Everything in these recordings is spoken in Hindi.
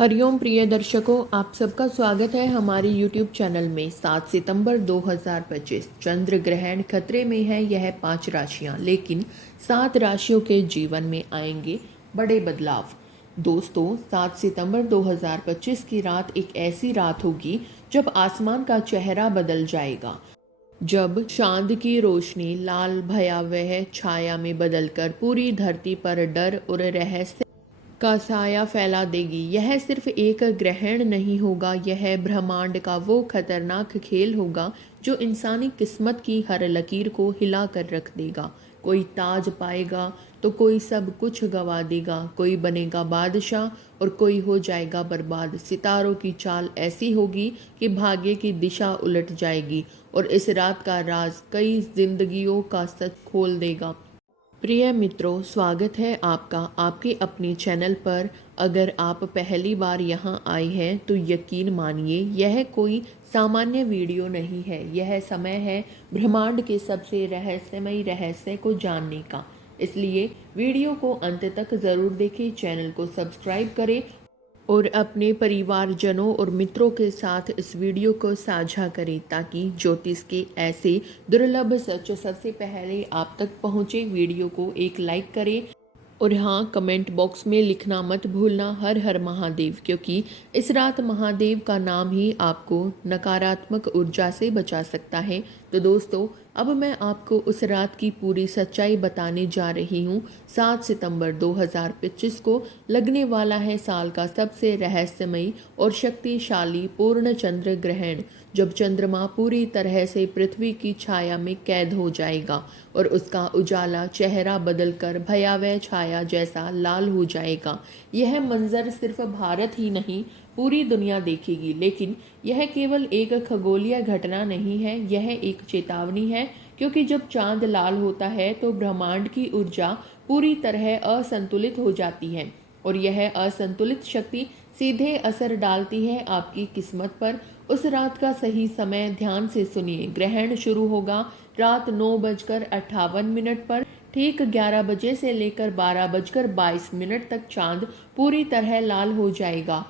हरिओम प्रिय दर्शकों, आप सबका स्वागत है हमारे YouTube चैनल में। 7 सितंबर 2025 चंद्र ग्रहण खतरे में है। यह 5 राशियां, लेकिन 7 राशियों के जीवन में आएंगे बड़े बदलाव। दोस्तों, 7 सितंबर 2025 की रात एक ऐसी रात होगी जब आसमान का चेहरा बदल जाएगा, जब चांद की रोशनी लाल भयावह छाया में बदलकर पूरी धरती पर डर और रहस्य का साया फैला देगी। यह सिर्फ एक ग्रहण नहीं होगा, यह ब्रह्मांड का वो खतरनाक खेल होगा जो इंसानी किस्मत की हर लकीर को हिला कर रख देगा। कोई ताज पाएगा तो कोई सब कुछ गवा देगा, कोई बनेगा बादशाह और कोई हो जाएगा बर्बाद। सितारों की चाल ऐसी होगी कि भाग्य की दिशा उलट जाएगी और इस रात का राज कई जिंदगियों का सच खोल देगा। प्रिय मित्रों, स्वागत है आपका आपके अपने चैनल पर। अगर आप पहली बार यहां आए हैं तो यकीन मानिए यह कोई सामान्य वीडियो नहीं है। यह समय है ब्रह्मांड के सबसे रहस्यमयी रहस्य को जानने का। इसलिए वीडियो को अंत तक ज़रूर देखें, चैनल को सब्सक्राइब करें और अपने परिवारजनों और मित्रों के साथ इस वीडियो को साझा करें ताकि ज्योतिष के ऐसे दुर्लभ सच सबसे पहले आप तक पहुंचे। वीडियो को एक लाइक करें और हाँ, कमेंट बॉक्स में लिखना मत भूलना हर हर महादेव, क्योंकि इस रात महादेव का नाम ही आपको नकारात्मक ऊर्जा से बचा सकता है। तो दोस्तों, अब मैं आपको उस रात की पूरी सच्चाई बताने जा रही हूँ। 7 सितंबर 2025 को लगने वाला है साल का सबसे रहस्यमयी और शक्तिशाली पूर्ण चंद्र ग्रहण, जब चंद्रमा पूरी तरह से पृथ्वी की छाया में कैद हो जाएगा और उसका उजाला चेहरा बदलकर भयावह छाया जैसा लाल हो जाएगा। यह मंजर सिर्फ भारत ही नहीं, पूरी दुनिया देखेगी। लेकिन यह केवल एक खगोलीय घटना नहीं है, यह एक चेतावनी है, क्योंकि जब चांद लाल होता है तो ब्रह्मांड की ऊर्जा पूरी तरह असंतुलित हो जाती है और यह असंतुलित शक्ति सीधे असर डालती है आपकी किस्मत पर। उस रात का सही समय ध्यान से सुनिए। ग्रहण शुरू होगा रात 9:58 पर। ठीक 11 बजे से लेकर 12:22 तक चांद पूरी तरह लाल हो जाएगा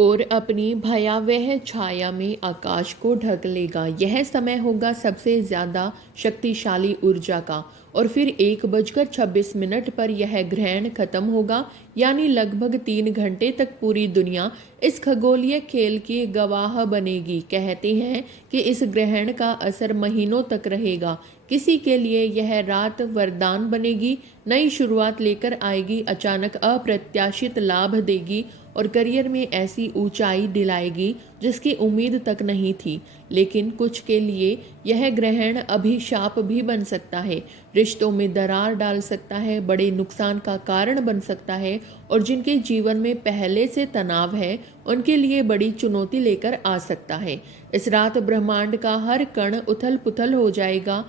और अपनी भयावह छाया में आकाश को ढक लेगा। यह समय होगा सबसे ज़्यादा शक्तिशाली ऊर्जा का और फिर 1:26 पर यह ग्रहण खत्म होगा, यानी लगभग 3 घंटे तक पूरी दुनिया इस खगोलीय खेल की गवाह बनेगी। कहते हैं कि इस ग्रहण का असर महीनों तक रहेगा। किसी के लिए यह रात वरदान बनेगी, नई शुरुआत लेकर आएगी, अचानक अप्रत्याशित लाभ देगी और करियर में ऐसी ऊंचाई दिलाएगी जिसकी उम्मीद तक नहीं थी। लेकिन कुछ के लिए यह ग्रहण अभिशाप भी बन सकता है, रिश्तों में दरार डाल सकता है, बड़े नुकसान का कारण बन सकता है और जिनके जीवन में पहले से तनाव है उनके लिए बड़ी चुनौती लेकर आ सकता है। इस रात ब्रह्मांड का हर कण उथल पुथल हो जाएगा,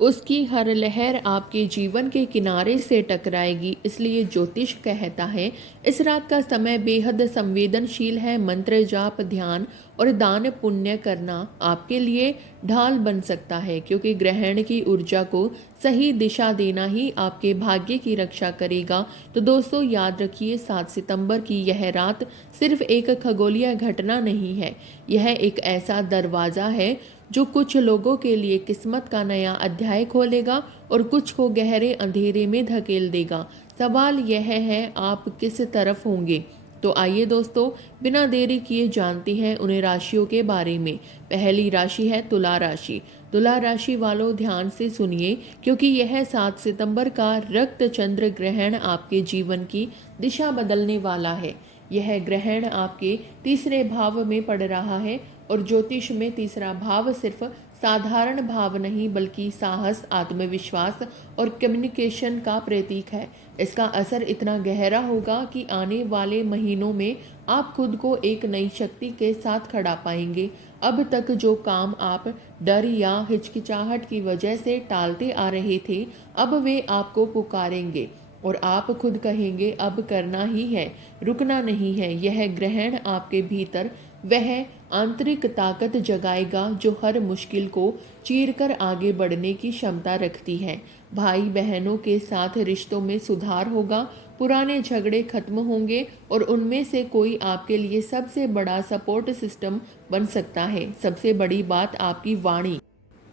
उसकी हर लहर आपके जीवन के किनारे से टकराएगी। इसलिए ज्योतिष कहता है इस रात का समय बेहद संवेदनशील है। मंत्र जाप, ध्यान और दान पुण्य करना आपके लिए ढाल बन सकता है, क्योंकि ग्रहण की ऊर्जा को सही दिशा देना ही आपके भाग्य की रक्षा करेगा। तो दोस्तों, याद रखिए 7 सितंबर की यह रात सिर्फ एक खगोलीय घटना नहीं है, यह एक ऐसा दरवाज़ा है जो कुछ लोगों के लिए किस्मत का नया अध्याय खोलेगा और कुछ को गहरे अंधेरे में धकेल देगा। सवाल यह है, आप किस तरफ होंगे? तो आइए दोस्तों, बिना देरी किए जानते हैं उन राशियों के बारे में। पहली राशि है तुला राशि। तुला राशि वालों, ध्यान से सुनिए, क्योंकि यह 7 सितंबर का रक्त चंद्र ग्रहण आपके जीवन की दिशा बदलने वाला है। यह ग्रहण आपके तीसरे भाव में पड़ रहा है और ज्योतिष में तीसरा भाव सिर्फ साधारण भाव नहीं बल्कि साहस, आत्मविश्वास और कम्युनिकेशन का प्रतीक है। इसका असर इतना गहरा होगा कि आने वाले महीनों में आप खुद को एक नई शक्ति के साथ खड़ा पाएंगे। अब तक जो काम आप डर या हिचकिचाहट की वजह से टालते आ रहे थे, अब वे आपको पुकारेंगे और आप खुद कहेंगे अब करना ही है, रुकना नहीं है। यह ग्रहण आपके भीतर वह आंतरिक ताकत जगाएगा जो हर मुश्किल को चीरकर आगे बढ़ने की क्षमता रखती है। भाई बहनों के साथ रिश्तों में सुधार होगा, पुराने झगड़े खत्म होंगे और उनमें से कोई आपके लिए सबसे बड़ा सपोर्ट सिस्टम बन सकता है। सबसे बड़ी बात आपकी वाणी,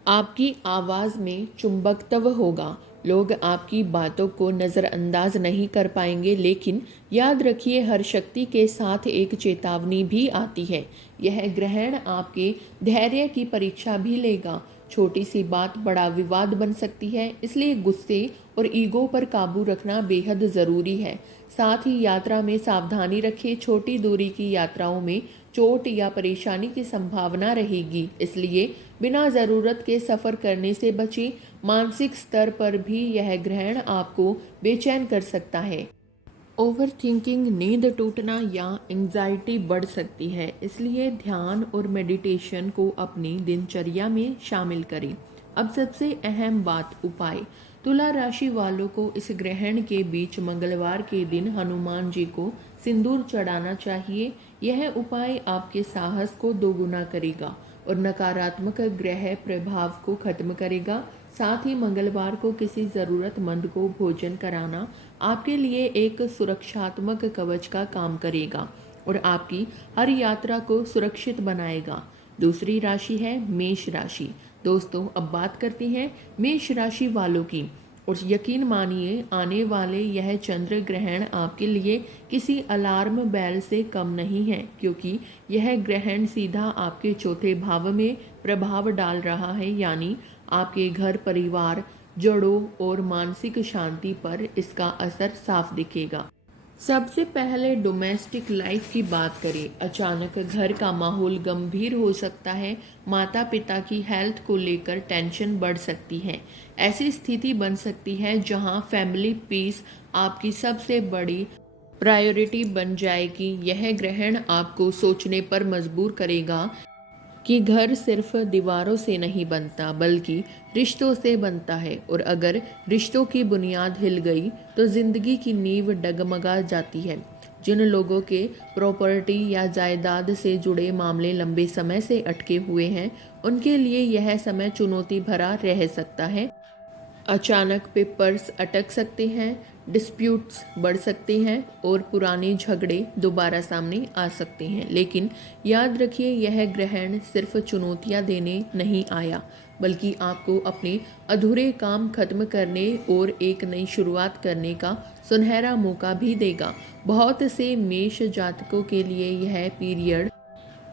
आपकी आवाज़ में चुंबकत्व होगा। लोग आपकी बातों को नज़रअंदाज नहीं कर पाएंगे, लेकिन याद रखिए हर शक्ति के साथ एक चेतावनी भी आती है। यह ग्रहण आपके धैर्य की परीक्षा भी लेगा। छोटी सी बात बड़ा विवाद बन सकती है, इसलिए गुस्से और ईगो पर काबू रखना बेहद ज़रूरी है। साथ ही यात्रा में सावधानी रखें। छोटी दूरी की यात्राओं में चोट या परेशानी की संभावना रहेगी, इसलिए बिना ज़रूरत के सफ़र करने से बचें। मानसिक स्तर पर भी यह ग्रहण आपको बेचैन कर सकता है। ओवर थिंकिंग, नींद टूटना या एंग्जाइटी बढ़ सकती है, इसलिए ध्यान और मेडिटेशन को अपनी दिनचर्या में शामिल करें। अब सबसे अहम बात, उपाय। तुला राशि वालों को इस ग्रहण के बीच मंगलवार के दिन हनुमान जी को सिंदूर चढ़ाना चाहिए। यह उपाय आपके साहस को दोगुना करेगा और नकारात्मक ग्रह प्रभाव को खत्म करेगा। साथ ही मंगलवार को किसी ज़रूरतमंद को भोजन कराना आपके लिए एक सुरक्षात्मक कवच का काम करेगा और आपकी हर यात्रा को सुरक्षित बनाएगा। दूसरी राशि है मेष राशि। दोस्तों, अब बात करते हैं मेष राशि वालों की। और यकीन मानिए, आने वाले यह चंद्र ग्रहण आपके लिए किसी अलार्म बेल से कम नहीं है, क्योंकि यह ग्रहण सीधा आपके चौथे भाव में प्रभाव डाल रहा है, यानी आपके घर, परिवार, जड़ों और मानसिक शांति पर इसका असर साफ दिखेगा। सबसे पहले डोमेस्टिक लाइफ की बात करें। अचानक घर का माहौल गंभीर हो सकता है। माता पिता की हेल्थ को लेकर टेंशन बढ़ सकती है। ऐसी स्थिति बन सकती है जहां फैमिली पीस आपकी सबसे बड़ी प्रायोरिटी बन जाएगी। यह ग्रहण आपको सोचने पर मजबूर करेगा कि घर सिर्फ दीवारों से नहीं बनता, बल्कि रिश्तों से बनता है, और अगर रिश्तों की बुनियाद हिल गई तो जिंदगी की नींव डगमगा जाती है। जिन लोगों के प्रॉपर्टी या जायदाद से जुड़े मामले लंबे समय से अटके हुए हैं, उनके लिए यह समय चुनौती भरा रह सकता है। अचानक पेपर्स अटक सकते हैं, डिस्प्यूट्स बढ़ सकते हैं और पुराने झगड़े दोबारा सामने आ सकते हैं। लेकिन याद रखिए, यह ग्रहण सिर्फ चुनौतियां देने नहीं आया, बल्कि आपको अपने अधूरे काम खत्म करने और एक नई शुरुआत करने का सुनहरा मौका भी देगा। बहुत से मेष जातकों के लिए यह पीरियड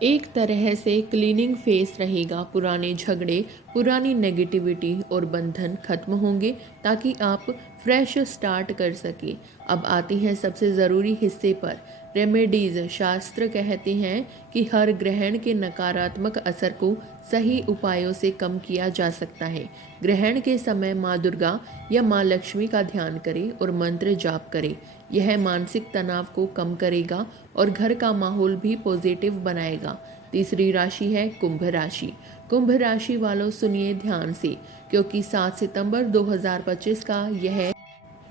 एक तरह से क्लीनिंग फेस रहेगा। पुराने झगड़े, पुरानी नेगेटिविटी और बंधन खत्म होंगे, ताकि आप फ्रेश स्टार्ट कर सके। अब आती हैं सबसे ज़रूरी हिस्से पर, रेमेडीज़। शास्त्र कहते हैं कि हर ग्रहण के नकारात्मक असर को सही उपायों से कम किया जा सकता है। ग्रहण के समय माँ दुर्गा या माँ लक्ष्मी का ध्यान करें और मंत्र जाप करें। यह मानसिक तनाव को कम करेगा और घर का माहौल भी पॉजिटिव बनाएगा। तीसरी राशि है कुंभ राशि। कुंभ राशि वालों, सुनिए ध्यान से, क्योंकि 7 सितंबर 2025 का यह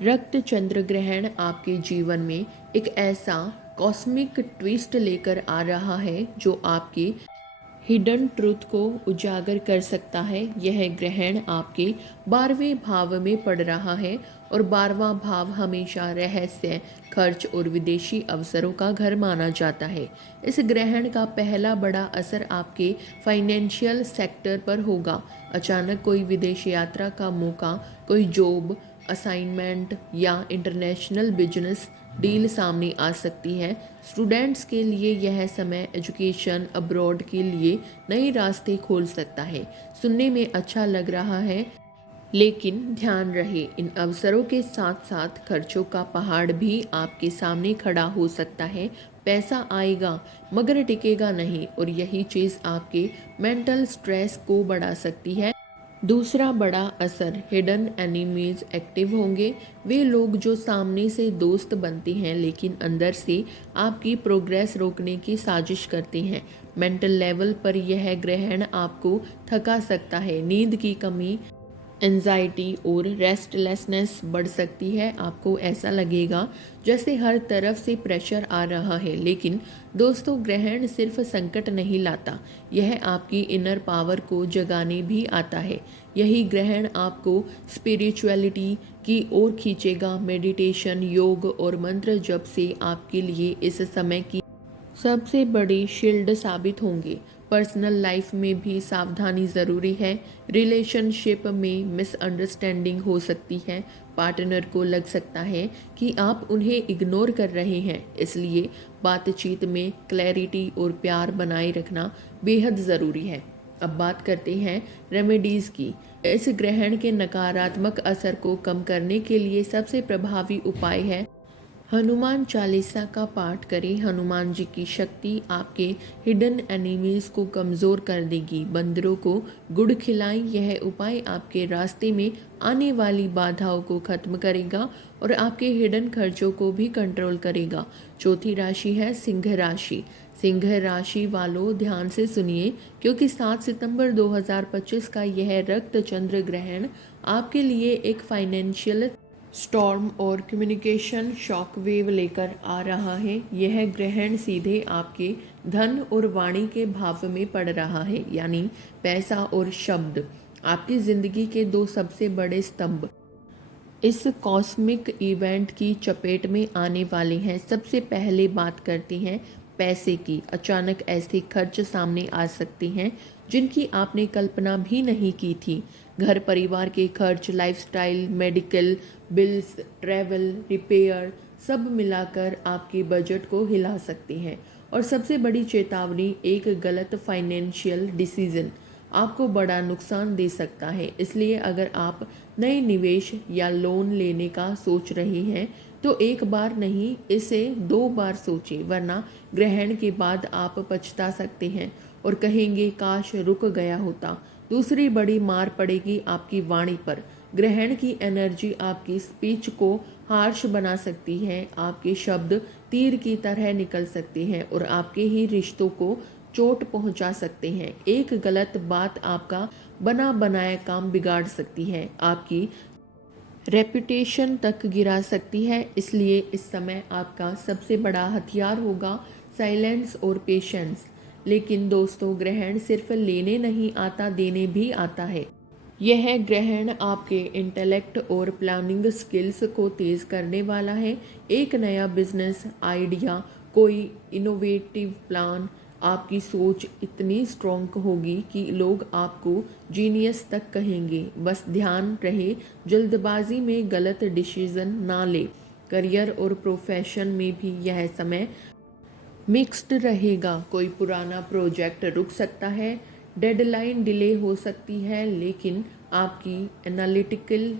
रक्त चंद्र ग्रहण आपके जीवन में एक ऐसा कॉस्मिक ट्विस्ट लेकर आ रहा है जो आपके हिडन ट्रूथ को उजागर कर सकता है। यह ग्रहण आपके 12वें भाव में पड़ रहा है और 12वां भाव हमेशा रहस्य, खर्च और विदेशी अवसरों का घर माना जाता है। इस ग्रहण का पहला बड़ा असर आपके फाइनेंशियल सेक्टर पर होगा। अचानक कोई विदेश यात्रा का मौका, कोई जॉब असाइनमेंट या इंटरनेशनल बिजनेस डील सामने आ सकती है। स्टूडेंट्स के लिए यह समय एजुकेशन अब्रॉड के लिए नए रास्ते खोल सकता है। सुनने में अच्छा लग रहा है, लेकिन ध्यान रहे, इन अवसरों के साथ साथ खर्चों का पहाड़ भी आपके सामने खड़ा हो सकता है। पैसा आएगा मगर टिकेगा नहीं, और यही चीज़ आपके मेंटल स्ट्रेस को बढ़ा सकती है। दूसरा बड़ा असर, हिडन एनिमीज एक्टिव होंगे। वे लोग जो सामने से दोस्त बनते हैं लेकिन अंदर से आपकी प्रोग्रेस रोकने की साजिश करते हैं। मेंटल लेवल पर यह ग्रहण आपको थका सकता है। नींद की कमी, एंजाइटी और रेस्टलेसनेस बढ़ सकती है। आपको ऐसा लगेगा जैसे हर तरफ से प्रेशर आ रहा है। लेकिन दोस्तों, ग्रहण सिर्फ संकट नहीं लाता, यह आपकी इनर पावर को जगाने भी आता है। यही ग्रहण आपको स्पिरिचुअलिटी की ओर खींचेगा। मेडिटेशन, योग और मंत्र जप से आपके लिए इस समय की सबसे बड़ी शील्ड साबित होंगे। पर्सनल लाइफ में भी सावधानी ज़रूरी है। रिलेशनशिप में मिसअंडरस्टैंडिंग हो सकती है। पार्टनर को लग सकता है कि आप उन्हें इग्नोर कर रहे हैं, इसलिए बातचीत में क्लैरिटी और प्यार बनाए रखना बेहद ज़रूरी है। अब बात करते हैं रेमेडीज़ की। इस ग्रहण के नकारात्मक असर को कम करने के लिए सबसे प्रभावी उपाय है हनुमान चालीसा का पाठ करें। हनुमान जी की शक्ति आपके हिडन एनिमीज को कमज़ोर कर देगी। बंदरों को गुड़ खिलाएं। यह उपाय आपके रास्ते में आने वाली बाधाओं को खत्म करेगा और आपके हिडन खर्चों को भी कंट्रोल करेगा। चौथी राशि है सिंह राशि। सिंह राशि वालों, ध्यान से सुनिए, क्योंकि 7 सितंबर 2025 का यह रक्त चंद्र ग्रहण आपके लिए एक फाइनेंशियल स्टॉर्म और कम्युनिकेशन शॉकवेव लेकर आ रहा है। यह ग्रहण सीधे आपके धन और वाणी के भाव में पड़ रहा है, यानी पैसा और शब्द, आपकी जिंदगी के दो सबसे बड़े स्तंभ इस कॉस्मिक इवेंट की चपेट में आने वाले हैं। सबसे पहले बात करते हैं पैसे की। अचानक ऐसे खर्च सामने आ सकते हैं जिनकी आपने कल्पना भी नहीं की थी। घर परिवार के खर्च, lifestyle, medical bills, travel, repair, सब मिलाकर आपके बजट को हिला सकते हैं। और सबसे बड़ी चेतावनी, एक गलत फाइनेंशियल डिसीजन आपको बड़ा नुकसान दे सकता है। इसलिए अगर आप नए निवेश या लोन लेने का सोच रहे हैं तो एक बार नहीं, इसे 2 बार सोचें, वरना ग्रहण के बाद आप पछता सकते हैं और कहेंगे काश रुक गया होता। दूसरी बड़ी मार पड़ेगी आपकी वाणी पर। ग्रहण की एनर्जी आपकी स्पीच को हार्श बना सकती है। आपके शब्द तीर की तरह निकल सकते हैं और आपके ही रिश्तों को चोट पहुंचा सकते हैं। एक गलत बात आपका बना बनाया काम बिगाड़ सकती है, आपकी रेपुटेशन तक गिरा सकती है। इसलिए इस समय आपका सबसे बड़ा हथियार होगा साइलेंस और पेशेंस। लेकिन दोस्तों, ग्रहण सिर्फ लेने नहीं आता, देने भी आता है। यह ग्रहण आपके इंटेलेक्ट और प्लानिंग स्किल्स को तेज करने वाला है। एक नया बिजनेस आइडिया, कोई इनोवेटिव प्लान, आपकी सोच इतनी स्ट्रॉन्ग होगी कि लोग आपको जीनियस तक कहेंगे। बस ध्यान रहे, जल्दबाजी में गलत डिसीजन ना ले। करियर और प्रोफेशन में भी यह समय मिक्स्ड रहेगा। कोई पुराना प्रोजेक्ट रुक सकता है, डेडलाइन डिले हो सकती है, लेकिन आपकी एनालिटिकल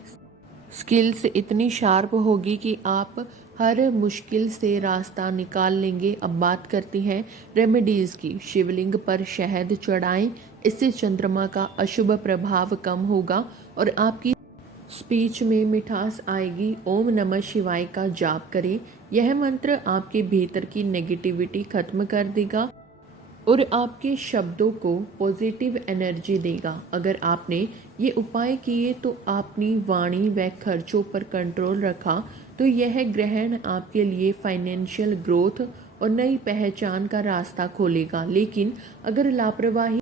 स्किल्स इतनी शार्प होगी कि आप हर मुश्किल से रास्ता निकाल लेंगे। अब बात करते हैं रेमेडीज़ की। शिवलिंग पर शहद चढ़ाएं, इससे चंद्रमा का अशुभ प्रभाव कम होगा और आपकी स्पीच में मिठास आएगी। ओम नमः शिवाय का जाप करें। यह मंत्र आपके भीतर की नेगेटिविटी खत्म कर देगा और आपके शब्दों को पॉजिटिव एनर्जी देगा। अगर आपने ये उपाय किए तो अपनी वाणी व खर्चों पर कंट्रोल रखा तो यह ग्रहण आपके लिए फाइनेंशियल ग्रोथ और नई पहचान का रास्ता खोलेगा। लेकिन अगर लापरवाही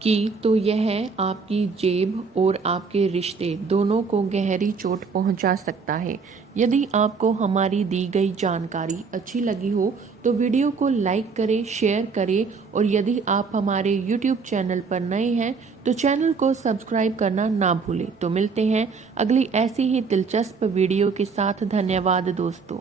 की तो यह आपकी जेब और आपके रिश्ते दोनों को गहरी चोट पहुंचा सकता है। यदि आपको हमारी दी गई जानकारी अच्छी लगी हो तो वीडियो को लाइक करें, शेयर करें और यदि आप हमारे YouTube चैनल पर नए हैं तो चैनल को सब्सक्राइब करना ना भूलें। तो मिलते हैं अगली ऐसी ही दिलचस्प वीडियो के साथ। धन्यवाद दोस्तों।